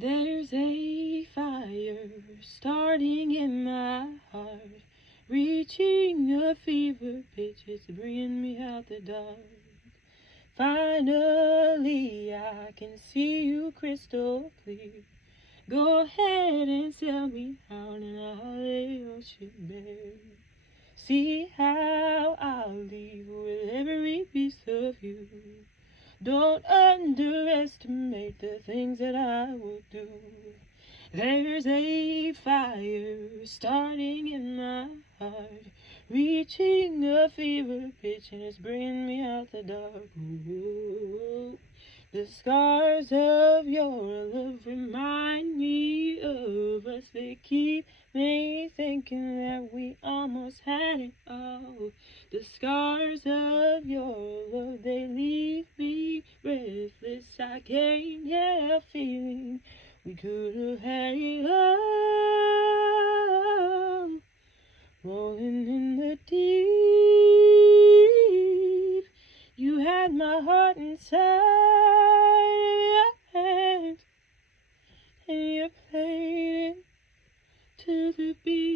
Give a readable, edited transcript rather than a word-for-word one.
There's a fire starting in my heart, reaching a fever pitch, it's bringing me out the dark. Finally, I can see you crystal clear. Go ahead and sell me out and I'll lay your ship bare. See how I'll leave with every piece of you. Don't underestimate the things that I will do. There's a fire starting in my heart, reaching a fever pitch, and it's bringing me out the dark. Ooh. The scars of your love remind me of us. They keep me thinking that we almost had it all. The scars of your love, they leave me breathless. I can't help feeling we could have had it all. Rolling in the deep, you had my heart inside your hands, and you played it to the beat.